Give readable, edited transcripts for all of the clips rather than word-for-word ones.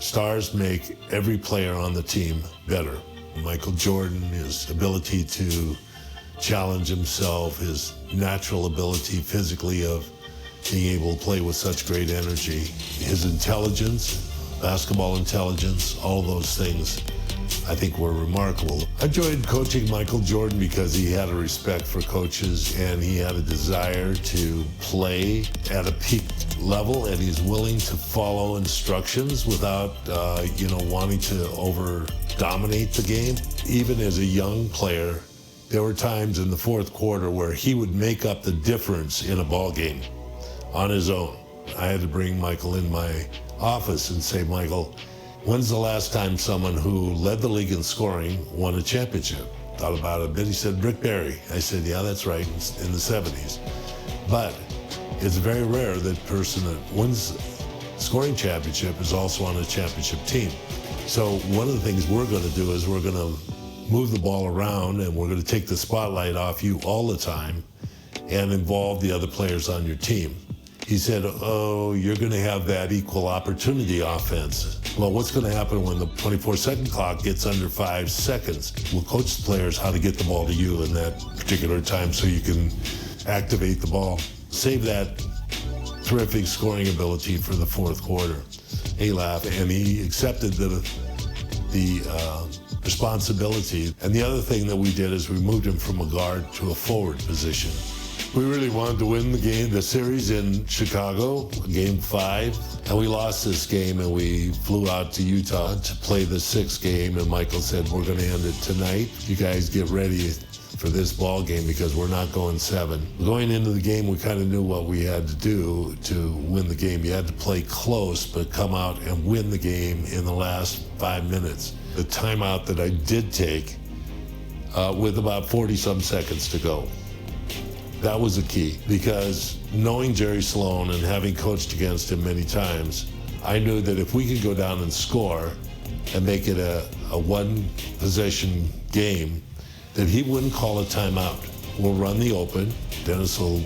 Stars make every player on the team better. Michael Jordan, his ability to challenge himself, his natural ability physically of being able to play with such great energy, his intelligence, basketball intelligence, all those things I think were remarkable. I enjoyed coaching Michael Jordan because he had a respect for coaches and he had a desire to play at a peak level, and he's willing to follow instructions without, wanting to over-dominate the game. Even as a young player, there were times in the fourth quarter where he would make up the difference in a ball game on his own. I had to bring Michael in my office and say, Michael, when's the last time someone who led the league in scoring won a championship? Thought about it a bit. He said, Rick Barry. I said, yeah, that's right, in the 70s. But it's very rare that person that wins scoring championship is also on a championship team. So one of the things we're going to do is we're going to move the ball around, and we're going to take the spotlight off you all the time and involve the other players on your team. He said, oh, you're going to have that equal opportunity offense. Well, what's going to happen when the 24-second clock gets under 5 seconds? We'll coach the players how to get the ball to you in that particular time so you can activate the ball. Save that terrific scoring ability for the fourth quarter. He laughed, and he accepted the responsibility. And the other thing that we did is we moved him from a guard to a forward position. We really wanted to win the series in Chicago, Game 5, and we lost this game, and we flew out to Utah to play the 6th game, and Michael said, we're going to end it tonight. You guys get ready for this ball game because we're not going 7. Going into the game, we kind of knew what we had to do to win the game. You had to play close, but come out and win the game in the last 5 minutes. The timeout that I did take with about 40-some seconds to go. That was the key, because knowing Jerry Sloan and having coached against him many times, I knew that if we could go down and score and make it a one-possession game, that he wouldn't call a timeout. We'll run the open. Dennis will,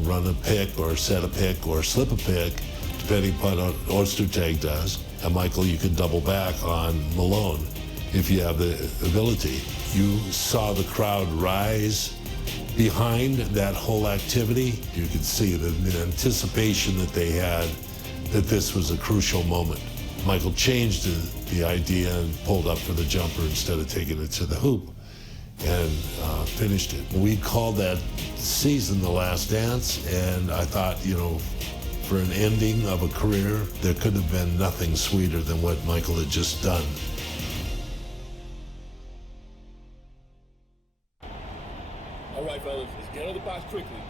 run a pick or set a pick or slip a pick, depending upon what Ostertag does. And Michael, you can double back on Malone if you have the ability. You saw the crowd rise behind that whole activity. You could see the anticipation that they had that this was a crucial moment. Michael changed the idea and pulled up for the jumper instead of taking it to the hoop and finished it. We called that season The Last Dance, and I thought, for an ending of a career, there could have been nothing sweeter than what Michael had just done. All right, fellas, let's get out of the box quickly.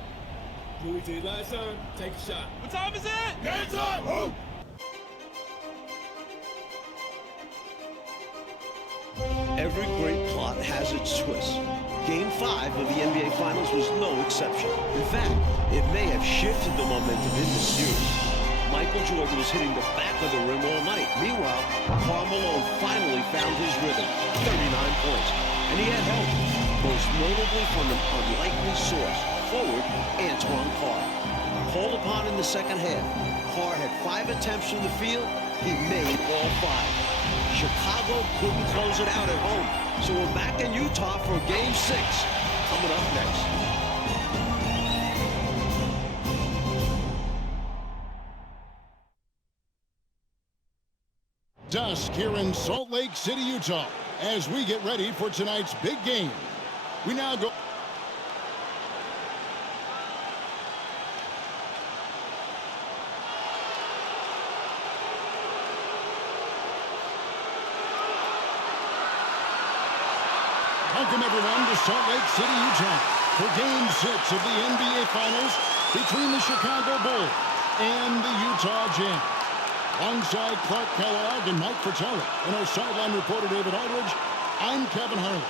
Louis, to your last turn, take a shot. What time is it? Game time! Move! Every great plot has its twist. Game 5 of the NBA Finals was no exception. In fact, it may have shifted the momentum in the series. Michael Jordan was hitting the back of the rim all night. Meanwhile, Karl Malone finally found his rhythm, 39 points. And he had help, most notably from an unlikely source, forward Antoine Carr. Called upon in the second half, Carr had 5 attempts from the field. He made all 5. Chicago couldn't close it out at home. So we're back in Utah for Game 6. Coming up next. Dusk here in Salt Lake City, Utah, as we get ready for tonight's big game. We now go. Welcome everyone to Salt Lake City, Utah for Game 6 of the NBA Finals between the Chicago Bulls and the Utah Jazz. Alongside Clark Kellogg and Mike Fratelli and our sideline reporter David Aldridge, I'm Kevin Harlan.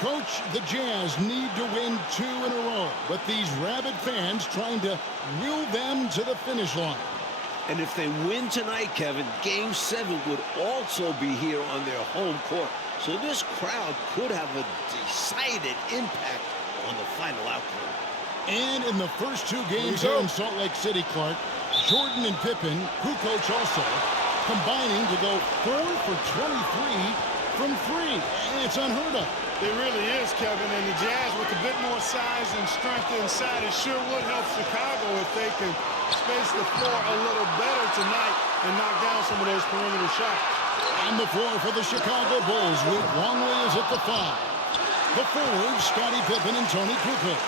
Coach, the Jazz need to win 2 in a row, but these rabid fans trying to will them to the finish line. And if they win tonight, Kevin, Game 7 would also be here on their home court. So this crowd could have a decided impact on the final outcome. And in the first 2 games here in Salt Lake City, Clark, Jordan and Pippen, who coach also, combining to go 4 for 23 from 3. It's unheard of. It really is, Kevin, and the Jazz with a bit more size and strength inside, it sure would help Chicago if they can space the floor a little better tonight and knock down some of those perimeter shots. On the floor for the Chicago Bulls, Luke Longley is at the 5. The forwards, Scottie Pippen and Tony Kukoc.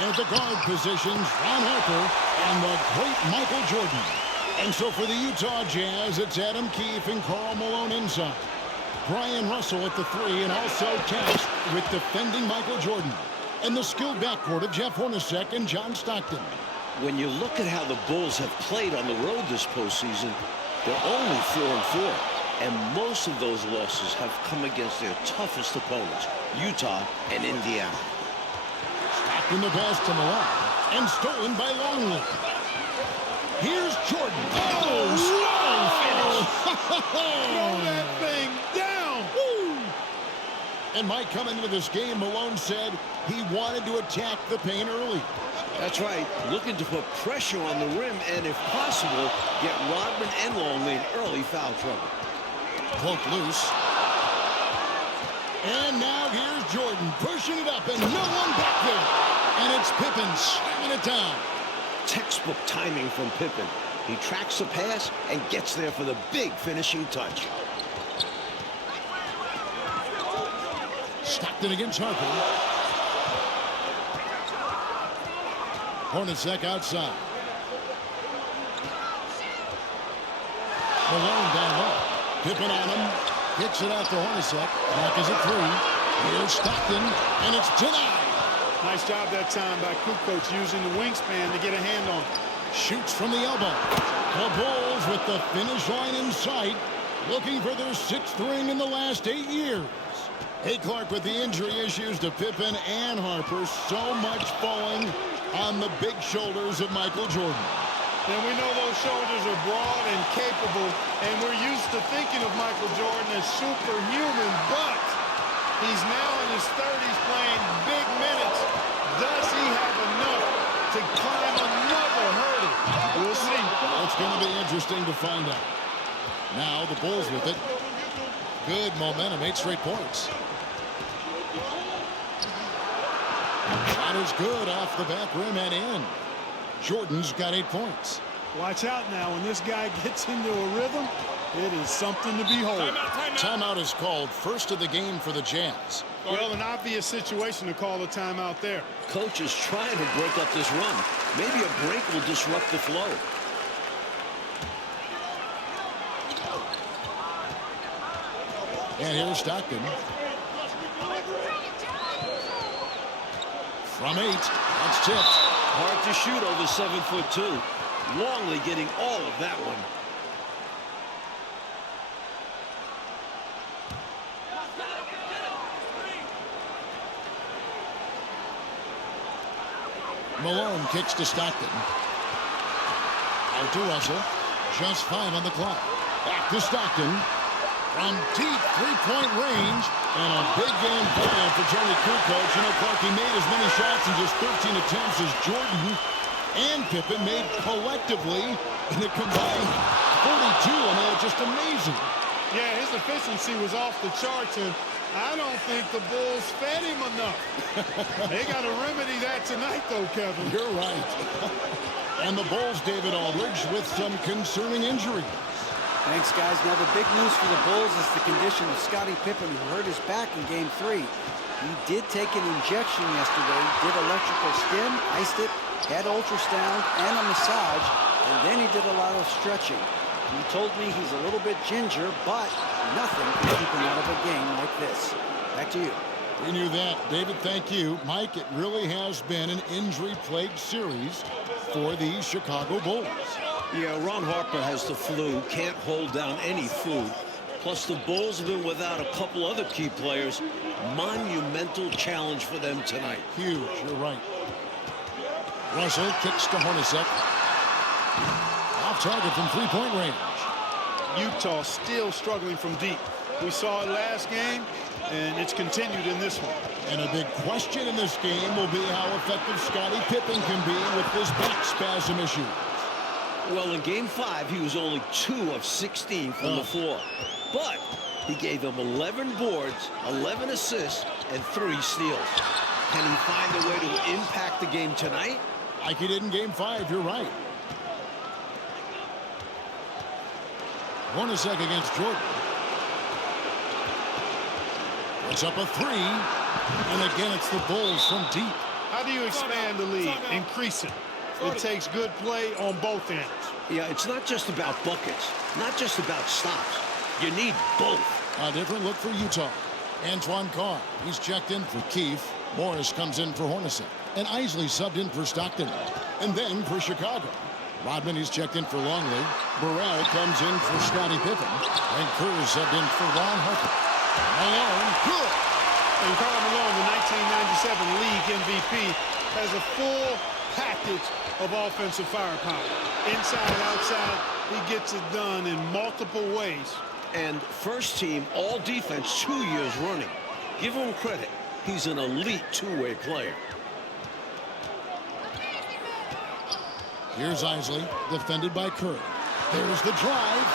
And at the guard positions, Ron Harper and the great Michael Jordan. And so for the Utah Jazz, it's Adam Keefe and Karl Malone inside. Brian Russell at the 3 and also tasked with defending Michael Jordan. And the skilled backcourt of Jeff Hornacek and John Stockton. When you look at how the Bulls have played on the road this postseason, they're only 4-4. And most of those losses have come against their toughest opponents, Utah and Indiana. Stockton the pass to Malone. And stolen by Longley. Here's Jordan. Oh, strong finish. Throw that thing down. Woo. And Mike, coming into this game, Malone said he wanted to attack the paint early. That's right. Looking to put pressure on the rim and, if possible, get Rodman and Longley in early foul trouble. Poke loose. And now here's Jordan pushing it up and no one back there. And it's Pippen slamming it down. Textbook timing from Pippen. He tracks the pass and gets there for the big finishing touch. Stockton against Harper. Hornacek outside. Malone down low. Pippen on him. Kicks it out to Hornacek. Back is at 3. Here's Stockton. And it's denied. Nice job that time by Kukoc using the wingspan to get a hand on it. Shoots from the elbow. The Bulls with the finish line in sight, looking for their 6th ring in the last 8 years. Hey, Clark, with the injury issues to Pippen and Harper, so much falling on the big shoulders of Michael Jordan. And we know those shoulders are broad and capable, and we're used to thinking of Michael Jordan as superhuman, but he's now in his 30s playing big minutes. Does he have enough to climb another hurdle? We'll see. It's going to be interesting to find out. Now the Bulls with it. Good momentum, 8 straight points. Shot is good off the back rim and in. Jordan's got 8 points. Watch out now. When this guy gets into a rhythm, it is something to behold. Timeout is called, first of the game for the Jazz. Well, an obvious situation to call a timeout there. Coach is trying to break up this run. Maybe a break will disrupt the flow. And here's Stockton. From 8, that's tipped. Hard to shoot over 7'2". Longley getting all of that one. Malone kicks to Stockton. Out to Russell. Just 5 on the clock. Back to Stockton. From deep three-point range. And a big game plan for Tony Kukoc. You know, Clark, he made as many shots in just 13 attempts as Jordan and Pippen made collectively in a combined 42. I mean, it's just amazing. Yeah, his efficiency was off the charts, and I don't think the Bulls fed him enough. They got to remedy that tonight, though, Kevin. You're right. And the Bulls, David Aldridge, with some concerning injuries. Thanks, guys. Now, the big news for the Bulls is the condition of Scottie Pippen, who hurt his back in Game 3. He did take an injection yesterday, did electrical stim, iced it, had ultrasound and a massage, and then he did a lot of stretching. He told me he's a little bit ginger, but nothing can keep him out of a game like this. Back to you. We knew that. David, thank you. Mike, it really has been an injury-plagued series for the Chicago Bulls. Yeah, Ron Harper has the flu, can't hold down any food. Plus, the Bulls have been without a couple other key players. Monumental challenge for them tonight. Huge, you're right. Russell kicks to Hornacek. Off target from three-point range. Utah still struggling from deep. We saw it last game, and it's continued in this one. And a big question in this game will be how effective Scottie Pippen can be with his back spasm issue. Well, in Game 5, he was only 2 of 16 from the floor. But he gave them 11 boards, 11 assists, and 3 steals. Can he find a way to impact the game tonight? Like he did in Game 5, you're right. Hornacek against Jordan. Puts up a 3. And again, it's the Bulls from deep. How do you expand the lead? Increase it. It takes good play on both ends. Yeah, it's not just about buckets, not just about stops. You need both. A different look for Utah. Antoine Carr, he's checked in for Keefe. Morris comes in for Hornacek. And Isley subbed in for Stockton. And then for Chicago, Rodman, he's checked in for Longley. Burrell comes in for Scottie Pippen. And Kerr subbed in for Ron Harper. Malone, good. And Karl Malone, the 1997 league MVP, has a full package of offensive firepower. Inside, outside, he gets it done in multiple ways. And first team all defense 2 years running. Give him credit. He's an elite two-way player. Here's Isley, defended by Kerr. There's the drive.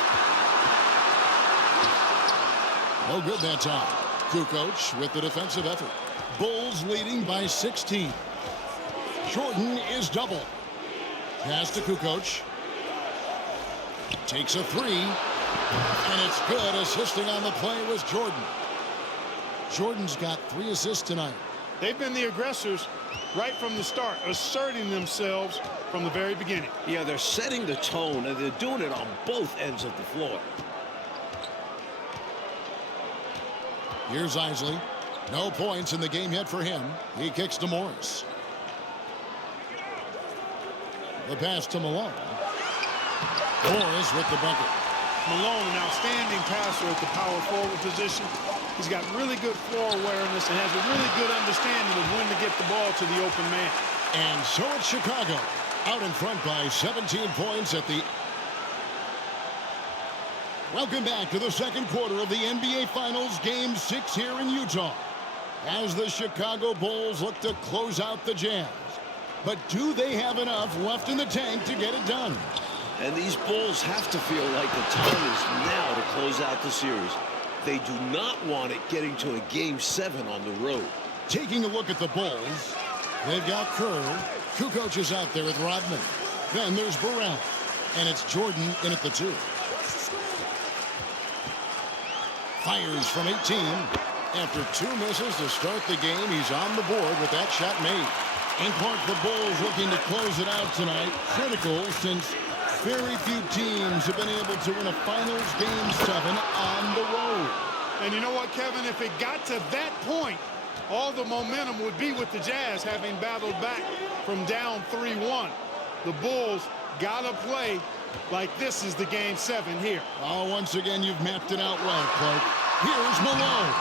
No good that time. Kukoc with the defensive effort. Bulls leading by 16. Jordan is double. Pass to Kukoc. Takes a 3. And it's good. Assisting on the play was Jordan. Jordan's got 3 assists tonight. They've been the aggressors right from the start, asserting themselves from the very beginning. Yeah, they're setting the tone, and they're doing it on both ends of the floor. Here's Isley. No points in the game yet for him. He kicks to Morris. The pass to Malone. Morris with the bucket. Malone, an outstanding passer at the power forward position. He's got really good floor awareness and has a really good understanding of when to get the ball to the open man. And so it's Chicago out in front by 17 points at the... Welcome back to the second quarter of the NBA Finals, Game 6 here in Utah, as the Chicago Bulls look to close out the Jazz. But do they have enough left in the tank to get it done? And these Bulls have to feel like the time is now to close out the series. They do not want it getting to a Game 7 on the road. Taking a look at the Bulls, they've got Kerr. Kukoc is out there with Rodman. Then there's Burrell. And it's Jordan in at the 2. Fires from 18. After 2 misses to start the game, he's on the board with that shot made. And Clark, the Bulls looking to close it out tonight. Critical since very few teams have been able to win a Finals Game 7 on the road. And you know what, Kevin? If it got to that point, all the momentum would be with the Jazz having battled back from down 3-1. The Bulls got to play like this is the Game 7 here. Oh, once again, you've mapped it out well, Clark. Here's Malone.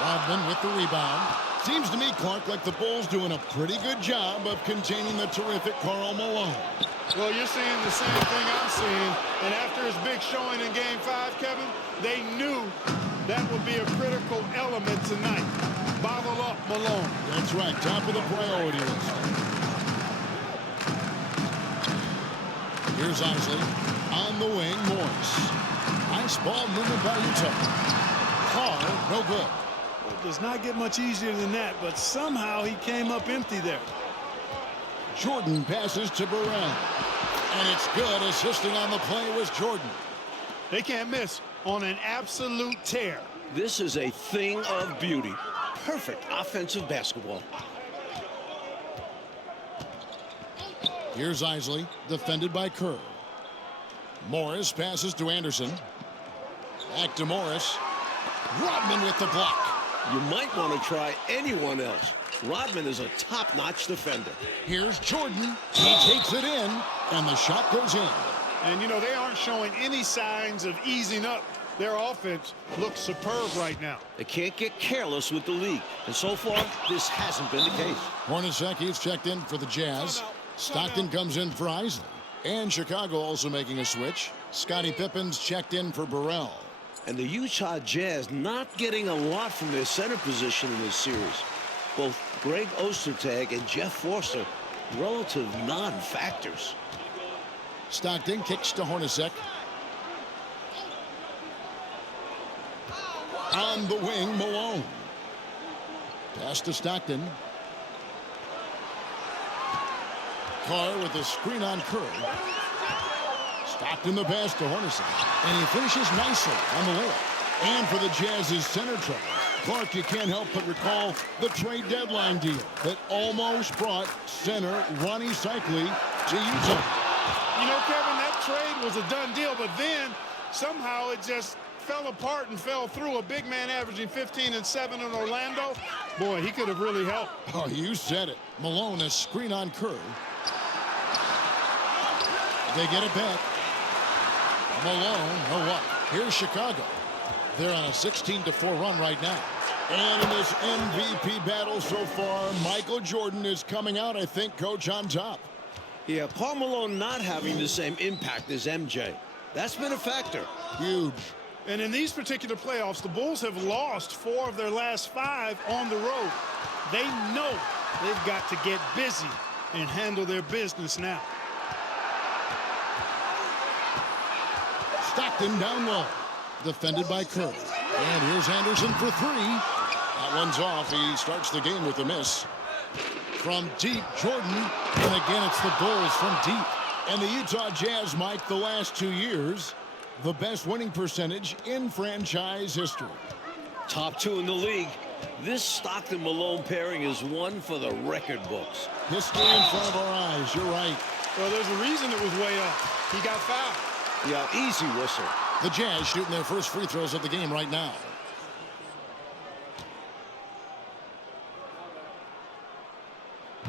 Rodman with the rebound. Seems to me, Clark, like the Bulls doing a pretty good job of containing the terrific Karl Malone. Well, you're seeing the same thing I'm seeing. And after his big showing in Game 5, Kevin, they knew that would be a critical element tonight. Bottle up Malone. That's right, top of the priority list. Here's Isley. On the wing, Morris. Nice ball movement by Utah. Carr, no good. It does not get much easier than that, but somehow he came up empty there. Jordan passes to Burrell. And it's good. Assisting on the play was Jordan. They can't miss on an absolute tear. This is a thing of beauty. Perfect offensive basketball. Here's Isley, defended by Kerr. Morris passes to Anderson. Back to Morris. Rodman with the block. You might want to try anyone else. Rodman is a top-notch defender. Here's Jordan. He takes it in, and the shot goes in. And, you know, they aren't showing any signs of easing up. Their offense looks superb right now. They can't get careless with the league. And so far, this hasn't been the case. Hornacek, he's checked in for the Jazz. Stockton comes in for Isley. And Chicago also making a switch. Scottie Pippen's checked in for Burrell. And the Utah Jazz not getting a lot from their center position in this series. Both Greg Ostertag and Jeff Forster, relative non-factors. Stockton kicks to Hornacek. On the wing, Malone. Pass to Stockton. Carr with a screen on Curry. Stockton the pass to Hornacek. And he finishes nicely on the layup. And for the Jazz's center trouble, Clark, you can't help but recall the trade deadline deal that almost brought center Ronnie Cycli to Utah. You know, Kevin, that trade was a done deal, but then somehow it just fell apart and fell through. A big man averaging 15 and 7 in Orlando. Boy, he could have really helped. Oh, you said it. Malone, a screen on Curry. They get it back. Malone, oh what? Here's Chicago. They're on a 16-4 run right now. And in this MVP battle so far, Michael Jordan is coming out, I think, Coach, on top. Yeah, Karl Malone not having the same impact as MJ. That's been a factor. Huge. And in these particular playoffs, the Bulls have lost 4 of their last 5 on the road. They know they've got to get busy and handle their business now. Stockton down low. Defended by Curry. And here's Anderson for 3. That one's off. He starts the game with a miss. From deep, Jordan. And again, it's the Bulls from deep. And the Utah Jazz, Mike, the last 2 years, the best winning percentage in franchise history. Top 2 in the league. This Stockton-Malone pairing is one for the record books. History in front of our eyes. You're right. Well, there's a reason it was way up. He got fouled. Yeah, easy whistle. The Jazz shooting their first free throws of the game right now.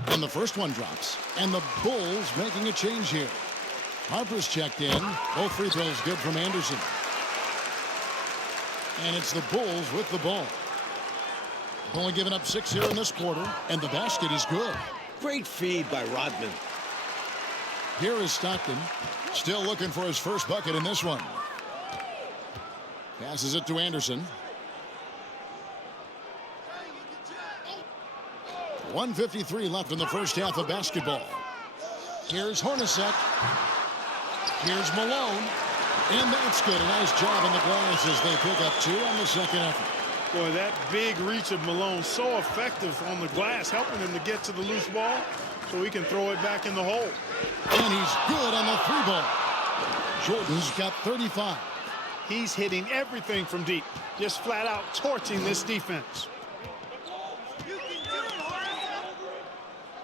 And the first one drops. And the Bulls making a change here. Harper's checked in. Both free throws good from Anderson. And it's the Bulls with the ball. Only giving up 6 here in this quarter. And the basket is good. Great feed by Rodman. Here is Stockton. Still looking for his first bucket in this one. Passes it to Anderson. 1:53 left in the first half of basketball. Here's Hornacek. Here's Malone. And that's good. A nice job on the glass as they pick up 2 on the second effort. Boy, that big reach of Malone, so effective on the glass, helping him to get to the loose ball so he can throw it back in the hole. And he's good on the 3-ball. Jordan's got 35. He's hitting everything from deep, just flat out torching this defense.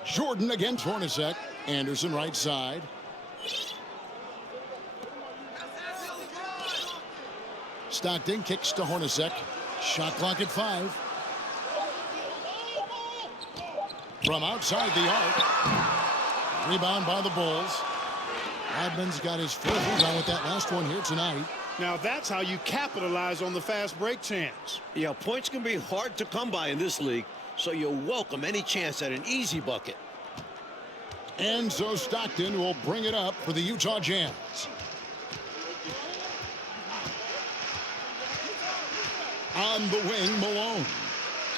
Jordan against Hornacek. Anderson right side. Stockton kicks to Hornacek. Shot clock at 5. From outside the arc. Rebound by the Bulls. Rodman's got his 4th rebound with that last one here tonight. Now that's how you capitalize on the fast break chance. Yeah, points can be hard to come by in this league, so you welcome any chance at an easy bucket. And so Stockton will bring it up for the Utah Jazz. On the wing, Malone.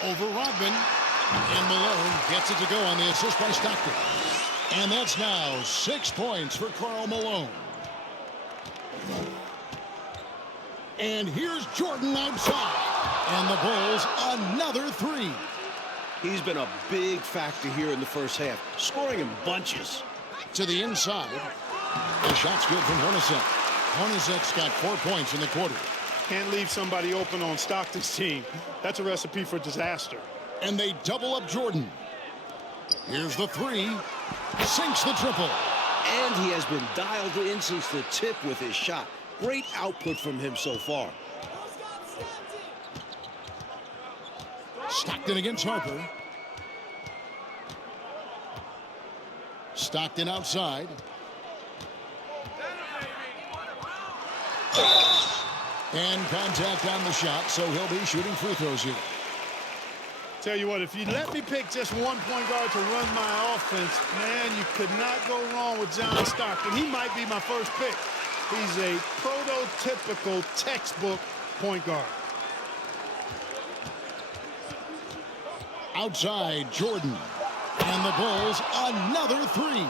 Over Rodman. And Malone gets it to go on the assist by Stockton. And that's now 6 points for Karl Malone. And here's Jordan outside. And the Bulls another 3. He's been a big factor here in the first half, scoring in bunches. To the inside. The shot's good from Hornacek. Hornacek's got 4 points in the quarter. Can't leave somebody open on Stockton's team. That's a recipe for disaster. And they double up Jordan. Here's the 3. Sinks the triple. And he has been dialed in since the tip with his shot. Great output from him so far. Stockton against Harper. Stockton outside. And contact on the shot, so he'll be shooting free throws here. Tell you what, if you let me pick just one point guard to run my offense, man, you could not go wrong with John Stockton. He might be my first pick. He's a prototypical textbook point guard. Outside, Jordan. And the Bulls, another 3.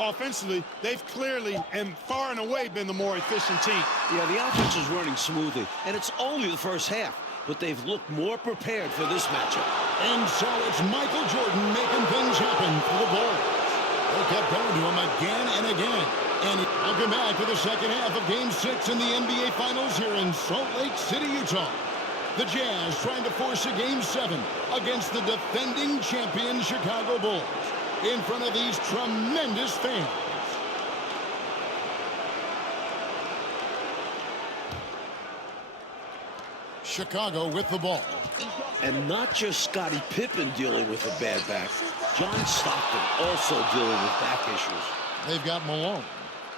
offensively, they've clearly and far and away been the more efficient team. Yeah, the offense is running smoothly, and it's only the first half, but they've looked more prepared for this matchup. And so it's Michael Jordan making things happen for the Bulls. They kept going to him again and again. And welcome back to the second half of Game 6 in the NBA Finals here in Salt Lake City, Utah. The Jazz trying to force a Game 7 against the defending champion Chicago Bulls in front of these tremendous fans. Chicago with the ball. And not just Scottie Pippen dealing with a bad back. John Stockton also dealing with back issues. They've got Malone.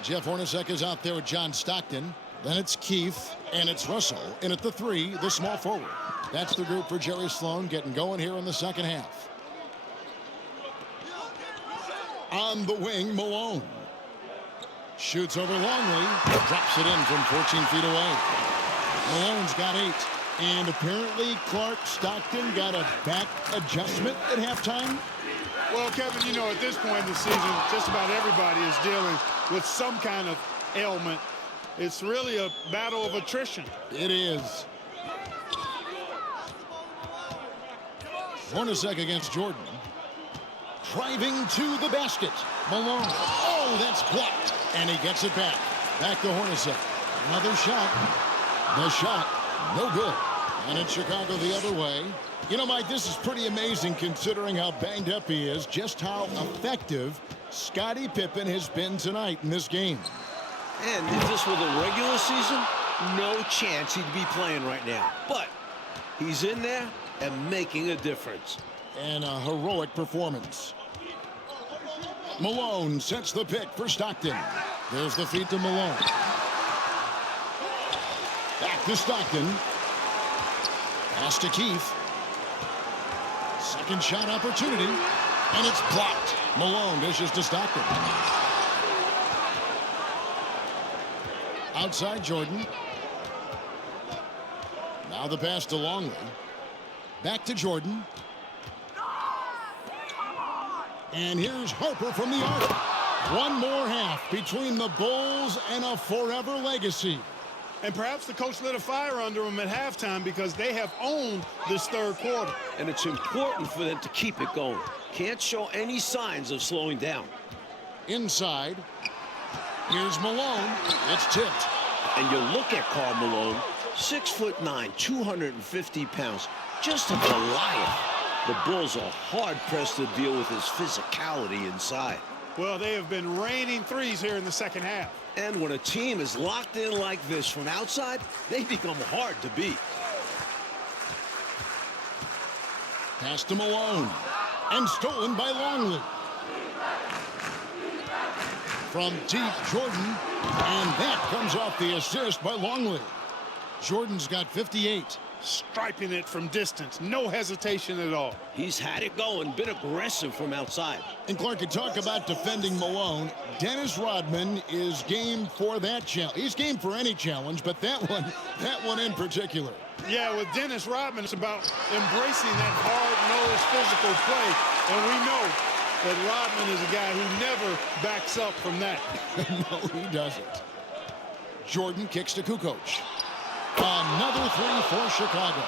Jeff Hornacek is out there with John Stockton. Then it's Keith, and it's Russell. And at the 3, the small forward. That's the group for Jerry Sloan getting going here in the second half. On the wing, Malone. Shoots over Longley. Drops it in from 14 feet away. Malone's got 8. And apparently Clark Stockton got a back adjustment at halftime. Well, Kevin, you know, at this point in the season, just about everybody is dealing with some kind of ailment. It's really a battle of attrition. It is. Hornacek against Jordan. Driving to the basket. Malone. Oh, that's blocked. And he gets it back. Back to Hornacek. Another shot. The shot, no good. And it's Chicago the other way. You know, Mike, this is pretty amazing considering how banged up he is, just how effective Scottie Pippen has been tonight in this game. And if this were the regular season, no chance he'd be playing right now. But he's in there and making a difference. And a heroic performance. Malone sets the pick for Stockton. There's the feed to Malone. Back to Stockton. Pass to Keith. Second shot opportunity. And it's blocked. Malone dishes to Stockton. Outside Jordan. Now the pass to Longley. Back to Jordan. And here's Harper from the arc. One more half between the Bulls and a forever legacy. And perhaps the coach lit a fire under them at halftime because they have owned this third quarter. And it's important for them to keep it going. Can't show any signs of slowing down. Inside. Here's Malone. It's tipped. And you look at Karl Malone, 6'9", 250 pounds, just a Goliath. The Bulls are hard-pressed to deal with his physicality inside. Well, they have been raining threes here in the second half. And when a team is locked in like this from outside, they become hard to beat. Pass to Malone. And stolen by Longley. From deep, Jordan. And that comes off the assist by Longley. Jordan's got 58. Striping it from distance. No hesitation at all. He's had it going, been aggressive from outside. And Clark, you talk about defending Malone. Dennis Rodman is game for that challenge. He's game for any challenge, but that one in particular. Yeah, with Dennis Rodman, it's about embracing that hard-nosed physical play. And we know that Rodman is a guy who never backs up from that. No, he doesn't. Jordan kicks to Kukoc. Another 3 for Chicago.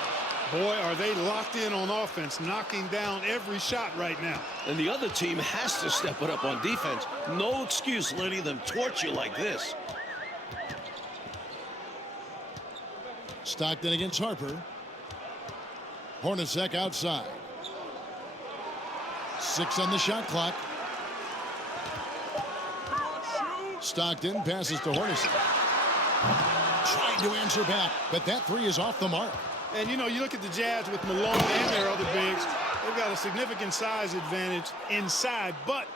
Boy, are they locked in on offense, knocking down every shot right now. And the other team has to step it up on defense. No excuse letting them torch you like this. Stockton against Harper. Hornacek outside. 6 on the shot clock. Stockton passes to Hornacek. Trying to answer back, but that 3 is off the mark. And, you know, you look at the Jazz with Malone and their other bigs, they've got a significant size advantage inside, but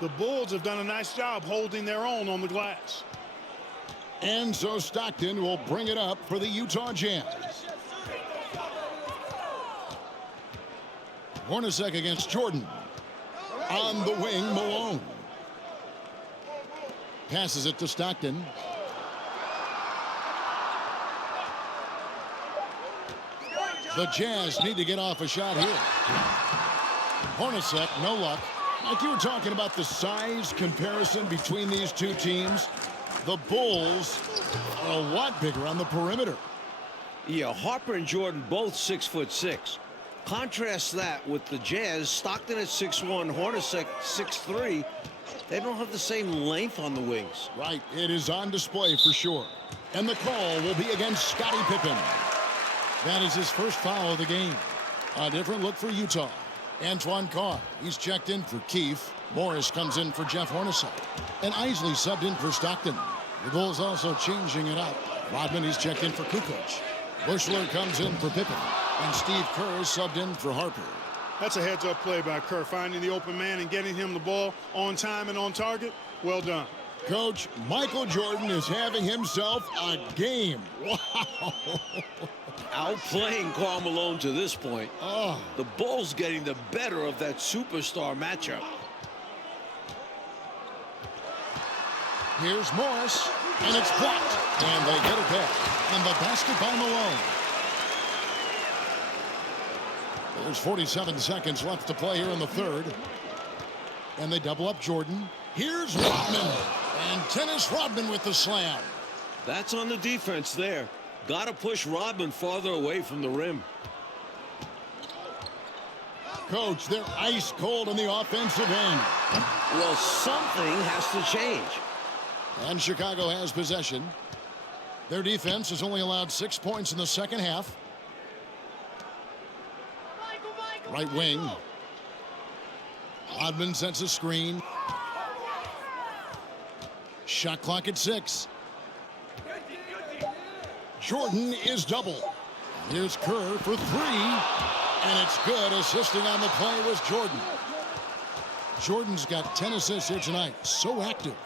the Bulls have done a nice job holding their own on the glass. And so Stockton will bring it up for the Utah Jazz. Hornacek against Jordan. On the wing, Malone. Passes it to Stockton. The Jazz need to get off a shot here. Hornacek, no luck. Like you were talking about the size comparison between these two teams, the Bulls are a lot bigger on the perimeter. Yeah, Harper and Jordan both 6'6". Contrast that with the Jazz, Stockton at 6'1", Hornacek 6'3". They don't have the same length on the wings. Right, it is on display for sure. And the call will be against Scottie Pippen. That is his first foul of the game. A different look for Utah. Antoine Carr, he's checked in for Keefe. Morris comes in for Jeff Hornacek. And Isley subbed in for Stockton. The Bulls also changing it up. Rodman, he's checked in for Kukoc. Bushler comes in for Pippen. And Steve Kerr subbed in for Harper. That's a heads-up play by Kerr, finding the open man and getting him the ball on time and on target. Well done. Coach, Michael Jordan is having himself a game. Wow. Outplaying Karl Malone to this point. Oh. The Bulls getting the better of that superstar matchup. Here's Morris, and it's blocked. And they get it back. And the basket by Malone. There's 47 seconds left to play here in the third. And they double up Jordan. Here's Rodman. And Dennis Rodman with the slam. That's on the defense there. Got to push Rodman farther away from the rim. Coach, they're ice cold on the offensive end. Well, something has to change. And Chicago has possession. Their defense has only allowed 6 points in the second half. Right wing. Rodman sets a screen. Shot clock at 6. Jordan is double. Here's Kerr for 3. And it's good. Assisting on the play was Jordan. Jordan's got 10 assists here tonight. So active.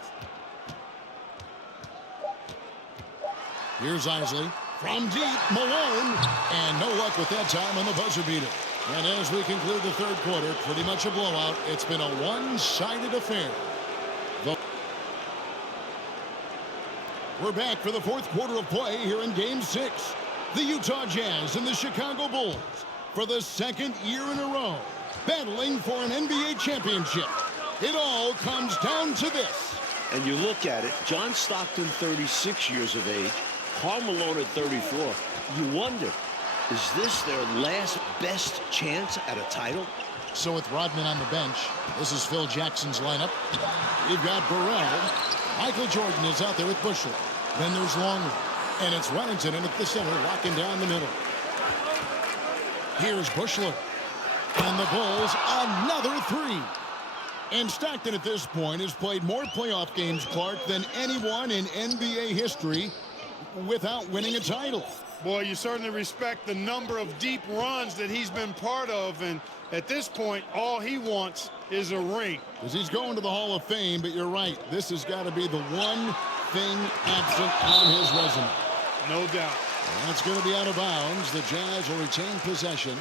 Here's Isley. From deep, Malone. And no luck with that time on the buzzer beater. And as we conclude the third quarter, pretty much a blowout. It's been a one-sided affair. We're back for the fourth quarter of play here in Game 6. The Utah Jazz and the Chicago Bulls, for the second year in a row, battling for an NBA championship. It all comes down to this. And you look at it, John Stockton, 36 years of age, Karl Malone at 34. You wonder, is this their last best chance at a title? So with Rodman on the bench, this is Phil Jackson's lineup. We've got Burrell. Michael Jordan is out there with Bushler. Then there's Longley. And it's Wellington in at the center, locking down the middle. Here's Bushler. And the Bulls, another 3. And Stockton at this point has played more playoff games, Clark, than anyone in NBA history without winning a title. Boy, you certainly respect the number of deep runs that he's been part of. And at this point, all he wants is a ring. Because he's going to the Hall of Fame, but you're right. This has got to be the one thing absent on his resume. No doubt. And that's going to be out of bounds. The Jazz will retain possession.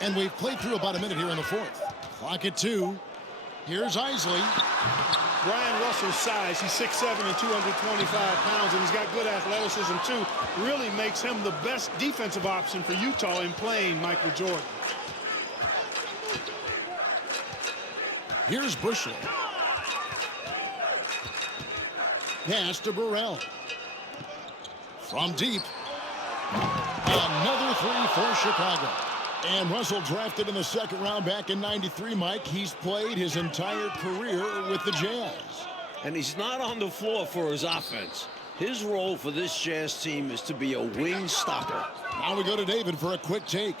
And we've played through about a minute here in the fourth. Clock at 2. Here's Isley. Brian Russell's size, he's 6'7" and 225 pounds, and he's got good athleticism too. Really makes him the best defensive option for Utah in playing Michael Jordan. Here's Bushler. Pass to Burrell. From deep. Another 3 for Chicago. And Russell drafted in the second round back in '93, Mike. He's played his entire career with the Jazz. And he's not on the floor for his offense. His role for this Jazz team is to be a wing stopper. Now we go to David for a quick take.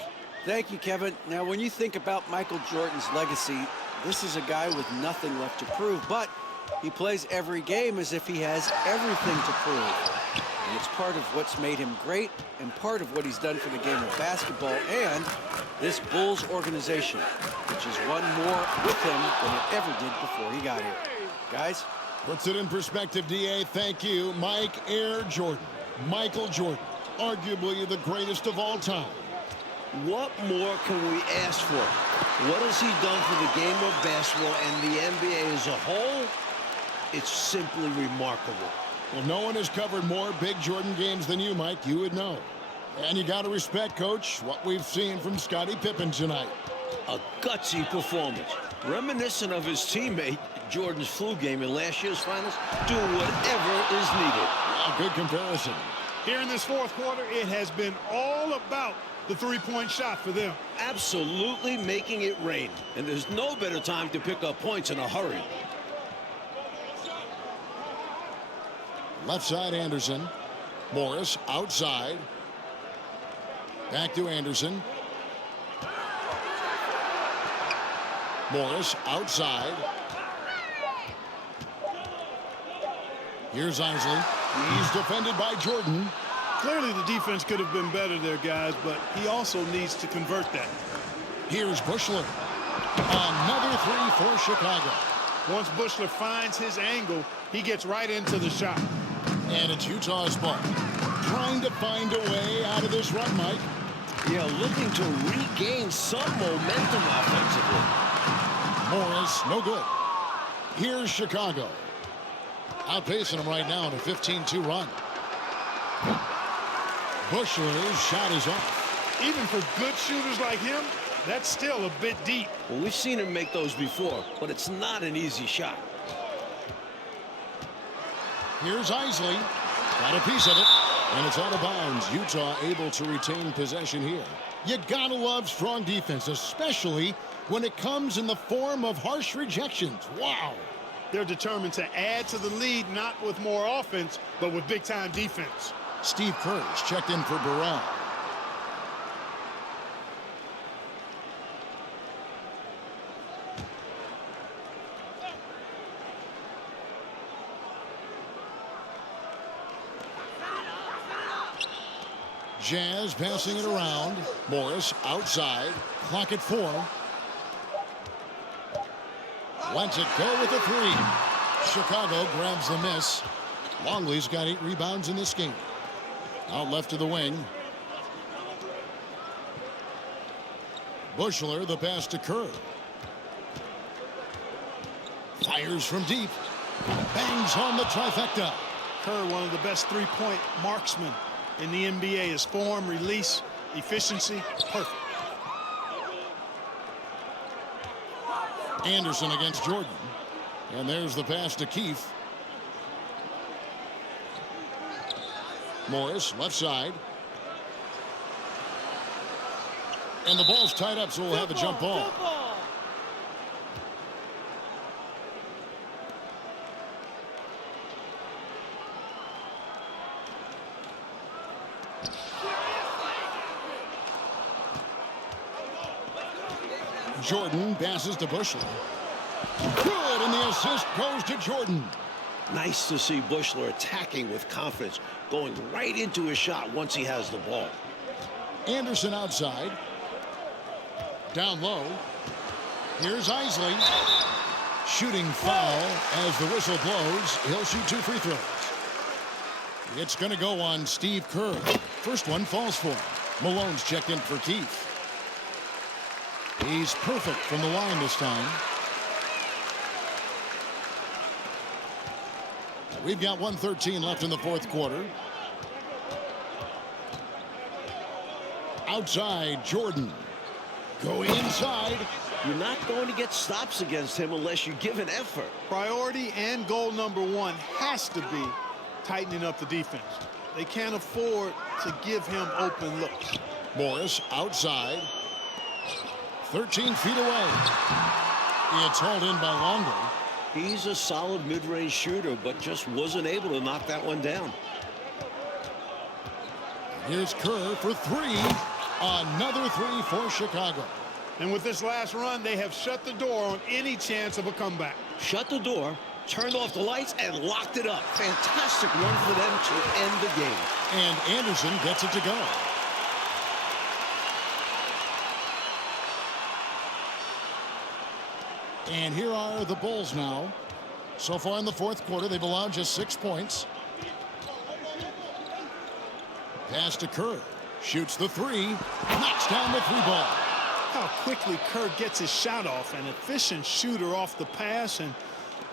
Thank you, Kevin. Now, when you think about Michael Jordan's legacy, this is a guy with nothing left to prove, but he plays every game as if he has everything to prove. And it's part of what's made him great and part of what he's done for the game of basketball and this Bulls organization, which has won more with him than it ever did before he got here. Guys? Puts it in perspective, D.A. Thank you. Mike Air Jordan. Michael Jordan. Arguably the greatest of all time. What more can we ask for? What has he done for the game of basketball and the NBA as a whole? It's simply remarkable. Well, no one has covered more big Jordan games than you, Mike. You would know. And you got to respect, Coach, what we've seen from Scottie Pippen tonight. A gutsy performance, reminiscent of his teammate Jordan's flu game in last year's finals, doing whatever is needed. A good comparison. Here in this fourth quarter, it has been all about the three-point shot for them. Absolutely making it rain. And there's no better time to pick up points in a hurry. Left side, Anderson. Morris outside. Back to Anderson. Morris outside. Here's Isley. He's defended by Jordan. Clearly the defense could have been better there, guys, but he also needs to convert that. Here's Buechler. Another three for Chicago. Once Buechler finds his angle, he gets right into the shot. And it's Utah's ball. Trying to find a way out of this run, Mike. Yeah, looking to regain some momentum offensively. Morris, no good. Here's Chicago. Outpacing them right now in a 15-2 run. Buechler's shot is off. Even for good shooters like him, that's still a bit deep. Well, we've seen him make those before, but it's not an easy shot. Here's Isley. Got a piece of it. And it's out of bounds. Utah able to retain possession here. You gotta love strong defense, especially when it comes in the form of harsh rejections. Wow. They're determined to add to the lead, not with more offense, but with big-time defense. Steve Kerr's checked in for Burrell. Jazz passing it around. Morris outside. Clock at 4. Lets it go with a 3. Chicago grabs the miss. Longley's got 8 rebounds in this game. Out left to the wing. Buechler, the pass to Kerr. Fires from deep. Bangs on the trifecta. Kerr, one of the best three-point marksmen in the NBA. His form, release, efficiency, perfect. Anderson against Jordan. And there's the pass to Keith. Morris, left side. And the ball's tied up, so we'll have a jump ball. Jordan passes to Buechler. Good, and the assist goes to Jordan. Nice to see Buechler attacking with confidence, going right into his shot once he has the ball. Anderson outside. Down low. Here's Isley. Shooting foul as the whistle blows. He'll shoot 2 free throws. It's going to go on Steve Kerr. First one falls for him. Malone's checked in for Keith. He's perfect from the line this time. We've got 1:13 left in the fourth quarter. Outside, Jordan. Going inside. You're not going to get stops against him unless you give an effort. Priority and goal number 1 has to be tightening up the defense. They can't afford to give him open looks. Morris outside. 13 feet away. It's hauled in by Longley. He's a solid mid-range shooter, but just wasn't able to knock that one down. Here's Kerr for 3. Another 3 for Chicago. And with this last run, they have shut the door on any chance of a comeback. Shut the door, turned off the lights, and locked it up. Fantastic run for them to end the game. And Anderson gets it to go. And here are the Bulls now. So far in the fourth quarter, they've allowed just 6 points. Pass to Kerr. Shoots the 3. Knocks down the 3 ball. How quickly Kerr gets his shot off. An efficient shooter off the pass, and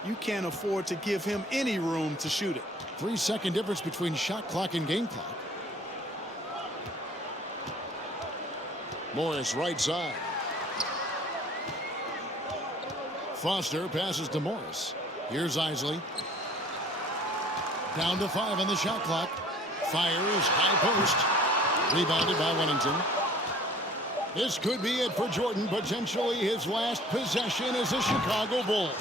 You can't afford to give him any room to shoot it. 3-second difference between shot clock and game clock. Morris right side. Foster passes to Morris. Here's Isley. Down to 5 on the shot clock. Fires high post. Rebounded by Wennington. This could be it for Jordan. Potentially his last possession as a Chicago Bull.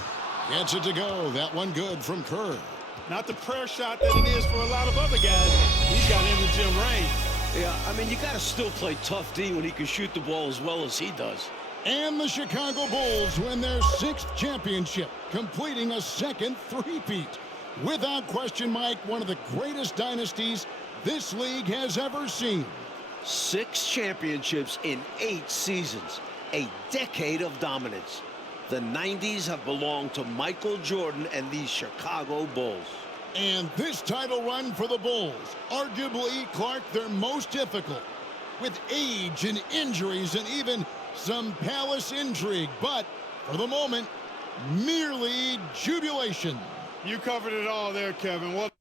Gets it to go. That one good from Kerr. Not the prayer shot that it is for a lot of other guys. He's got in the gym range. Yeah, I mean, you got to still play tough D when he can shoot the ball as well as he does. And the Chicago Bulls win their 6th championship, completing a second three-peat. Without question, Mike, one of the greatest dynasties this league has ever seen. 6 championships in 8 seasons. A decade of dominance. The 90s have belonged to Michael Jordan and the Chicago Bulls. And this title run for the Bulls, arguably, Clark, their most difficult, with age and injuries and even some palace intrigue. But for the moment, merely jubilation. You covered it all there, Kevin. What